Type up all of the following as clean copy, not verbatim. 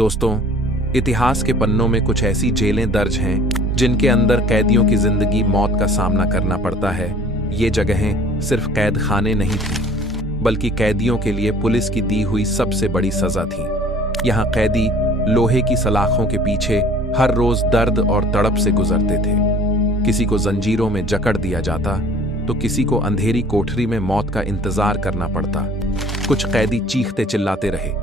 दोस्तों, इतिहास के पन्नों में कुछ ऐसी जेलें दर्ज हैं जिनके अंदर कैदियों की जिंदगी मौत का सामना करना पड़ता है। ये जगहें सिर्फ कैद खाने नहीं थीं, बल्कि कैदियों के लिए पुलिस की दी हुई सबसे बड़ी सजा थी। यहाँ कैदी लोहे की सलाखों के पीछे हर रोज दर्द और तड़प से गुजरते थे। किसी को जंजीरों में जकड़ दिया जाता तो किसी को अंधेरी कोठरी में मौत का इंतजार करना पड़ता। कुछ कैदी चीखते चिल्लाते रहे,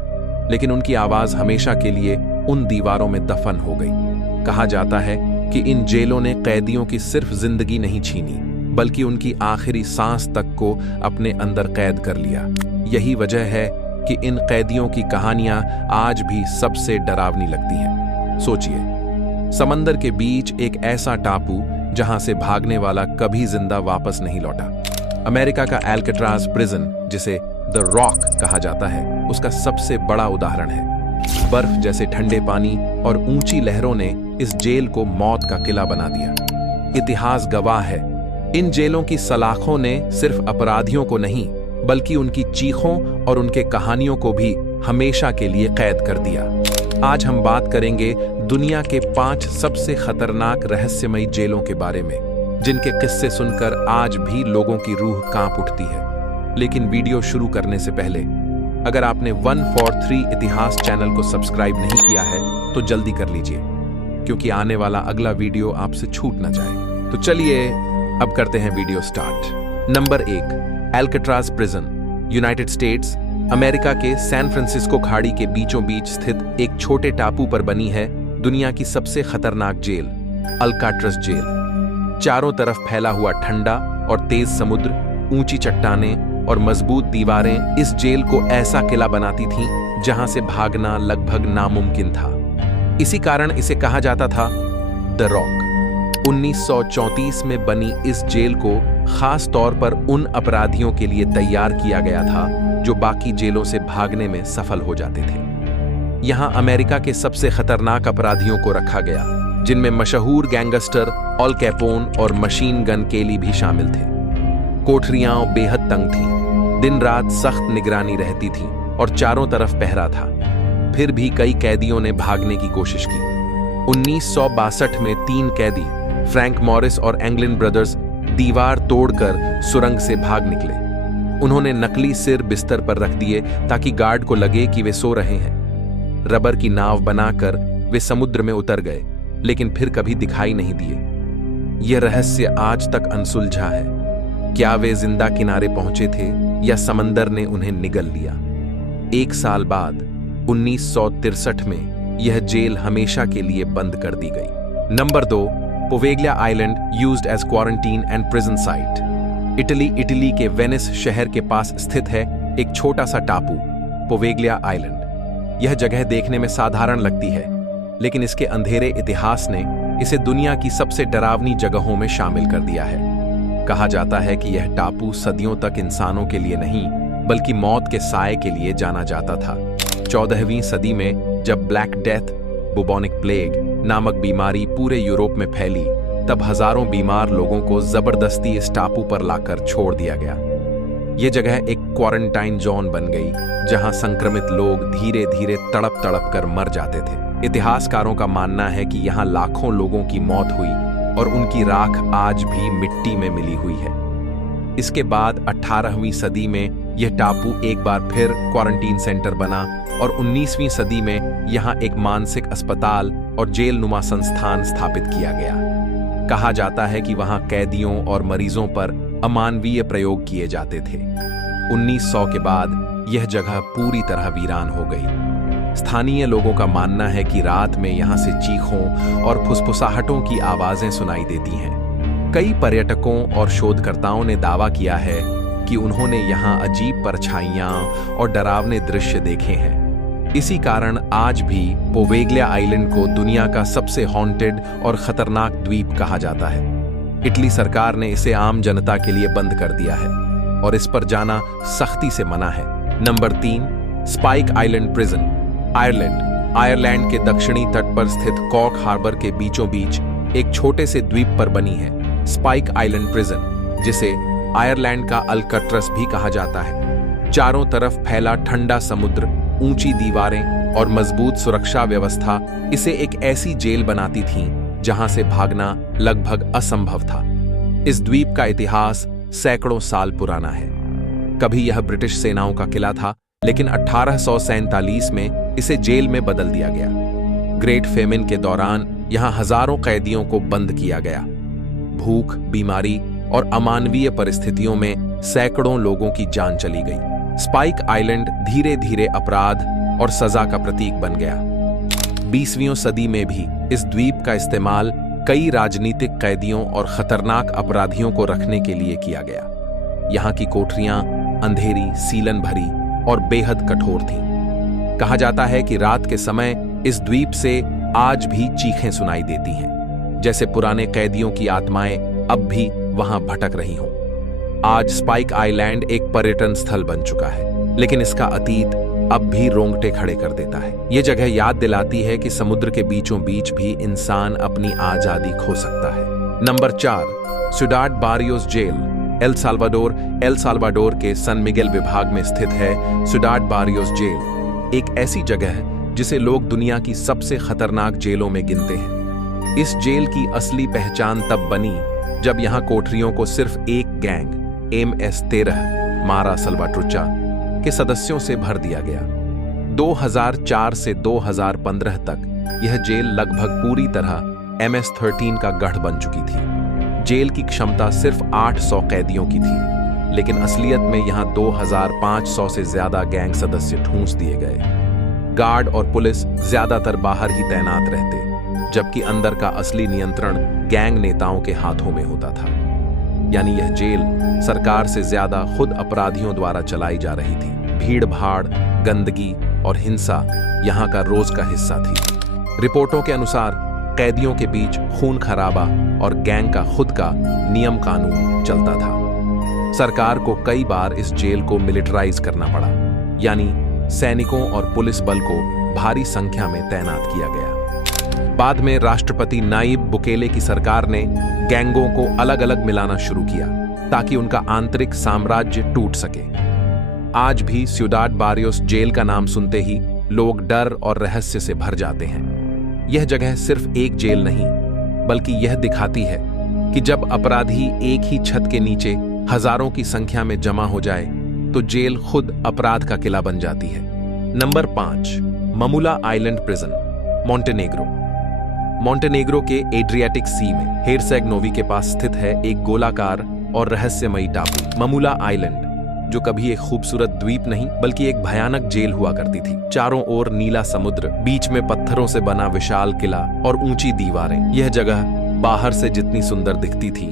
लेकिन उनकी आवाज हमेशा के लिए उन दीवारों में दफन हो गई। कहा जाता है कि इन जेलों ने कैदियों की सिर्फ जिंदगी नहीं छीनी, बल्कि उनकी आखिरी सांस तक को अपने अंदर कैद कर लिया। यही वजह है कि इन कैदियों की कहानियां आज भी सबसे डरावनी लगती हैं। सोचिए, समंदर के बीच एक ऐसा टापू जहां से भागने वाला कभी जिंदा वापस नहीं लौटा। अमेरिका का एल्काट्राज प्रिजन, जिसे द रॉक कहा जाता है, उसका सबसे बड़ा उदाहरण है। बर्फ जैसे ठंडे पानी और ऊंची लहरों ने इस जेल को मौत का किला बना दिया। इतिहास गवाह है, इन जेलों की सलाखों ने सिर्फ अपराधियों को नहीं, बल्कि उनकी चीखों और उनके कहानियों को भी हमेशा के लिए कैद कर दिया। आज हम बात करेंगे दुनिया के 5 सबसे खतरनाक रहस्यमयी जेलों के बारे में, जिनके किस्से सुनकर आज भी लोगों की रूह कांप उठती है। लेकिन वीडियो शुरू करने से पहले, अगर आपने 143 इतिहास चैनल को सब्सक्राइब नहीं किया है तो जल्दी कर लीजिए, क्योंकि आने वाला अगला वीडियो आपसे छूट ना जाए। तो चलिए अब करते हैं video start. Number 1, Alcatraz prison, United States America के सैन फ्रांसिस्को खाड़ी के बीचों बीच स्थित एक छोटे टापू पर बनी है दुनिया की सबसे खतरनाक जेल, अल्काट्रस जेल। चारों तरफ फैला हुआ ठंडा और तेज समुद्र, ऊंची चट्टानें और मजबूत दीवारें इस जेल को ऐसा किला बनाती थीं जहां से भागना लगभग नामुमकिन था। इसी कारण इसे कहा जाता था द रॉक। 1934 में बनी इस जेल को खास तौर पर उन अपराधियों के लिए तैयार किया गया था जो बाकी जेलों से भागने में सफल हो जाते थे। यहां अमेरिका के सबसे खतरनाक अपराधियों को रखा गया, जिनमें मशहूर गैंगस्टर अल कैपोन और मशीन गन केली भी शामिल थे। कोठरियां बेहद तंग थीं, दिन रात सख्त निगरानी रहती थी और चारों तरफ पहरा था। फिर भी कई कैदियों ने भागने की कोशिश की। 1962 में 3 कैदी, फ्रैंक मॉरिस और एंगलिन ब्रदर्स, दीवार तोड़कर सुरंग से भाग निकले। उन्होंने नकली सिर बिस्तर पर रख दिए ताकि गार्ड को लगे कि वे सो रहे हैं। रबर की नाव बनाकर वे समुद्र में उतर गए, लेकिन फिर कभी दिखाई नहीं दिए। यह रहस्य आज तक अनसुलझा है। क्या वे जिंदा किनारे पहुंचे थे या समंदर ने उन्हें निगल लिया? 1 साल बाद 1963 में यह जेल हमेशा के लिए बंद कर दी गई। Number 2, Poveglia island, used as quarantine and prison site. Italy के वेनिस शहर के पास स्थित है एक छोटा सा टापू, पोवेग्लिया आइलैंड। यह जगह देखने में साधारण लगती है, लेकिन इसके अंधेरे इतिहास ने इसे दुनिया की सबसे डरावनी जगहों में शामिल कर दिया है। कहा जाता है कि यह टापू सदियों तक इंसानों के लिए नहीं, बल्कि मौत के साए के लिए जाना जाता था। 14वीं सदी में जब ब्लैक डेथ, बुबोनिक प्लेग नामक बीमारी पूरे यूरोप में फैली, तब हजारों बीमार लोगों को जबरदस्ती इस टापू पर लाकर छोड़ दिया गया। यह जगह एक क्वारंटाइन जोन बन गई, जहां संक्रमित लोग धीरे धीरे तड़प तड़प कर मर जाते थे। इतिहासकारों का मानना है कि यहां लाखों लोगों की मौत हुई और उनकी राख आज भी मिट्टी में मिली हुई है। इसके बाद 18वीं सदी में यह टापू एक बार फिर क्वारंटीन सेंटर बना और 19वीं सदी में यहां एक मानसिक अस्पताल और जेल नुमा संस्थान स्थापित किया गया। कहा जाता है कि वहां कैदियों और मरीजों पर अमानवीय प्रयोग किए जाते थे। 1900 के बाद यह जगह पूरी तरह वीरान हो गई। स्थानीय लोगों का मानना है कि रात में यहां से चीखों और फुसफुसाहटों की आवाजें सुनाई देती हैं। कई पर्यटकों और शोधकर्ताओं ने दावा किया है कि उन्होंने यहां अजीब परछाइयां और डरावने दृश्य देखे हैं। इसी कारण आज भी पोवेग्लिया आइलैंड को दुनिया का सबसे हॉन्टेड और खतरनाक द्वीप कहा जाता है। इटली सरकार ने इसे आम जनता के लिए बंद कर दिया है और इस पर जाना सख्ती से मना है। Number 3, spike island prison, Ireland. Ireland के दक्षिणी तट पर स्थित कॉर्क हार्बर के बीचों बीच एक छोटे से द्वीप पर बनी है स्पाइक आइलैंड प्रिजन, जिसे आयरलैंड का अल्काट्रस भी कहा जाता है। चारों तरफ फैला ठंडा समुद्र, ऊंची दीवारें और मजबूत सुरक्षा व्यवस्था इसे एक ऐसी जेल बनाती थी जहां से भागना लगभग असंभव था। इस द्वीप का इतिहास सैकड़ों साल पुराना है। कभी यह ब्रिटिश सेनाओं का किला था, लेकिन 1847 में इसे जेल में बदल दिया गया। ग्रेट फेमिन के दौरान यहां हजारों कैदियों को बंद किया गया। भूख, बीमारी और अमानवीय परिस्थितियों में सैकड़ों लोगों की जान चली गई। स्पाइक आइलैंड धीरे धीरे अपराध और सजा का प्रतीक बन गया। 20वीं सदी में भी इस द्वीप का इस्तेमाल कई राजनीतिक कैदियों और खतरनाक अपराधियों को रखने के लिए किया गया। यहाँ की कोठरियां अंधेरी, सीलन भरी और बेहद कठोर थीं। कहा जाता है कि रात के समय इस द्वीप से आज भी चीखें सुनाई देती हैं, जैसे पुराने कैदियों की आत्माएं अब भी वहां भटक रही हों। आज स्पाइक आइलैंड एक पर्यटन स्थल बन चुका है, लेकिन इसका अतीत अब भी रोंगटे खड़े कर देता है। यह जगह याद दिलाती है कि समुद्र के बीचों बीच भी इंसान अपनी आजादी खो सकता है। Number 4, Ciudad Barrios jail. El Salvador के सन मिगेल विभाग में स्थित है सिउडाड बारियोस जेल, एक ऐसी जगह है जिसे लोग दुनिया की सबसे खतरनाक जेलों में गिनते हैं। इस जेल की असली पहचान तब बनी जब यहां कोठरियों को सिर्फ एक गैंग MS-13 मारा सल्वाट्रुचा के सदस्यों से भर दिया गया। 2004 से 2015 तक यह जेल लगभग पूरी तरह MS-13 का गढ़ बन चुकी थी। जेल की क्षमता सिर्फ 800 कैदियों की थी, लेकिन असलियत में यहां 2500 से ज्यादा गैंग सदस्य ठूंस दिए गए। गार्ड और पुलिस ज्यादातर बाहर ही तैनात रहते, जबकि अंदर का असली नियंत्रण गैंग नेताओं के हाथों में होता था। यानी यह जेल सरकार से ज्यादा खुद अपराधियों द्वारा चलाई जा रही थी। भीड़ भाड़, गंदगी और हिंसा यहां का रोज का हिस्सा थी। रिपोर्टों के अनुसार कैदियों के बीच खून खराबा और गैंग का खुद का नियम कानून चलता था। सरकार को कई बार इस जेल को मिलिटराइज करना पड़ा, यानी सैनिकों और पुलिस बल को भारी संख्या में तैनात किया गया। बाद में राष्ट्रपति नायब बुकेले की सरकार ने गैंगों को अलग अलग मिलाना शुरू किया ताकि उनका आंतरिक साम्राज्य टूट सके। आज भी सिउडाड बारियोस जेल का नाम सुनते ही लोग डर और रहस्य से भर जाते हैं। यह जगह सिर्फ एक जेल नहीं, बल्कि यह दिखाती है कि जब अपराधी एक ही छत के नीचे हजारों की संख्या में जमा हो जाए तो जेल खुद अपराध का किला बन जाती है। नंबर 5, ममुला आइलैंड प्रिजन, मॉन्टेनेग्रो के एड्रियाटिक सी में हेरसेग नोवी के पास स्थित है एक गोलाकार और रहस्यमयी टापू ममुला आइलैंड, जो कभी एक खूबसूरत द्वीप नहीं बल्कि एक भयानक जेल हुआ करती थी। चारों ओर नीला समुद्र, बीच में पत्थरों से बना विशाल किला और ऊंची दीवारें। यह जगह बाहर से जितनी सुंदर दिखती थी,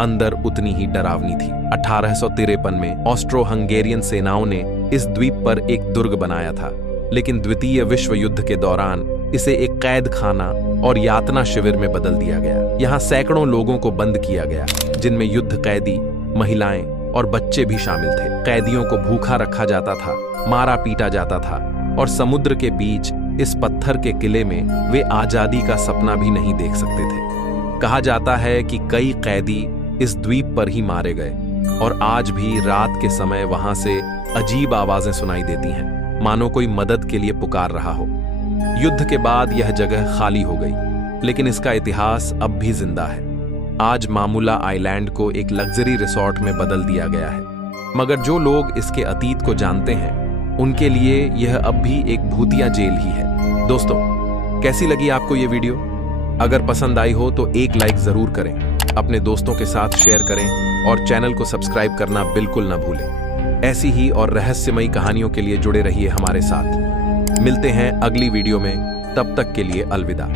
अंदर उतनी ही डरावनी थी। 1853 में ऑस्ट्रो हंगेरियन सेनाओं ने इस द्वीप पर एक दुर्ग बनाया था, लेकिन द्वितीय विश्व युद्ध के दौरान इसे एक कैद खाना और यातना शिविर में बदल दिया गया। यहाँ सैकड़ों लोगों को बंद किया गया, जिनमें युद्ध कैदी, महिलाएं और बच्चे भी शामिल थे। कैदियों को भूखा रखा जाता था, मारा पीटा जाता था और समुद्र के बीच इस पत्थर के किले में वे आजादी का सपना भी नहीं देख सकते थे। कहा जाता है कि कई कैदी इस द्वीप पर ही मारे गए और आज भी रात के समय वहां से अजीब आवाजें सुनाई देती हैं, मानो कोई मदद के लिए पुकार रहा हो। युद्ध के बाद यह जगह खाली हो गई, लेकिन इसका इतिहास अब भी जिंदा है। आज मामुला आइलैंड को एक लग्जरी रिसोर्ट में बदल दिया गया है, मगर जो लोग इसके अतीत को जानते हैं उनके लिए यह अब भी एक भूतिया जेल ही है। दोस्तों, कैसी लगी आपको ये वीडियो? अगर पसंद आई हो तो एक लाइक जरूर करें, अपने दोस्तों के साथ शेयर करें और चैनल को सब्सक्राइब करना बिल्कुल न भूलें। ऐसी ही और रहस्यमयी कहानियों के लिए जुड़े रहिए हमारे साथ। मिलते हैं अगली वीडियो में, तब तक के लिए अलविदा।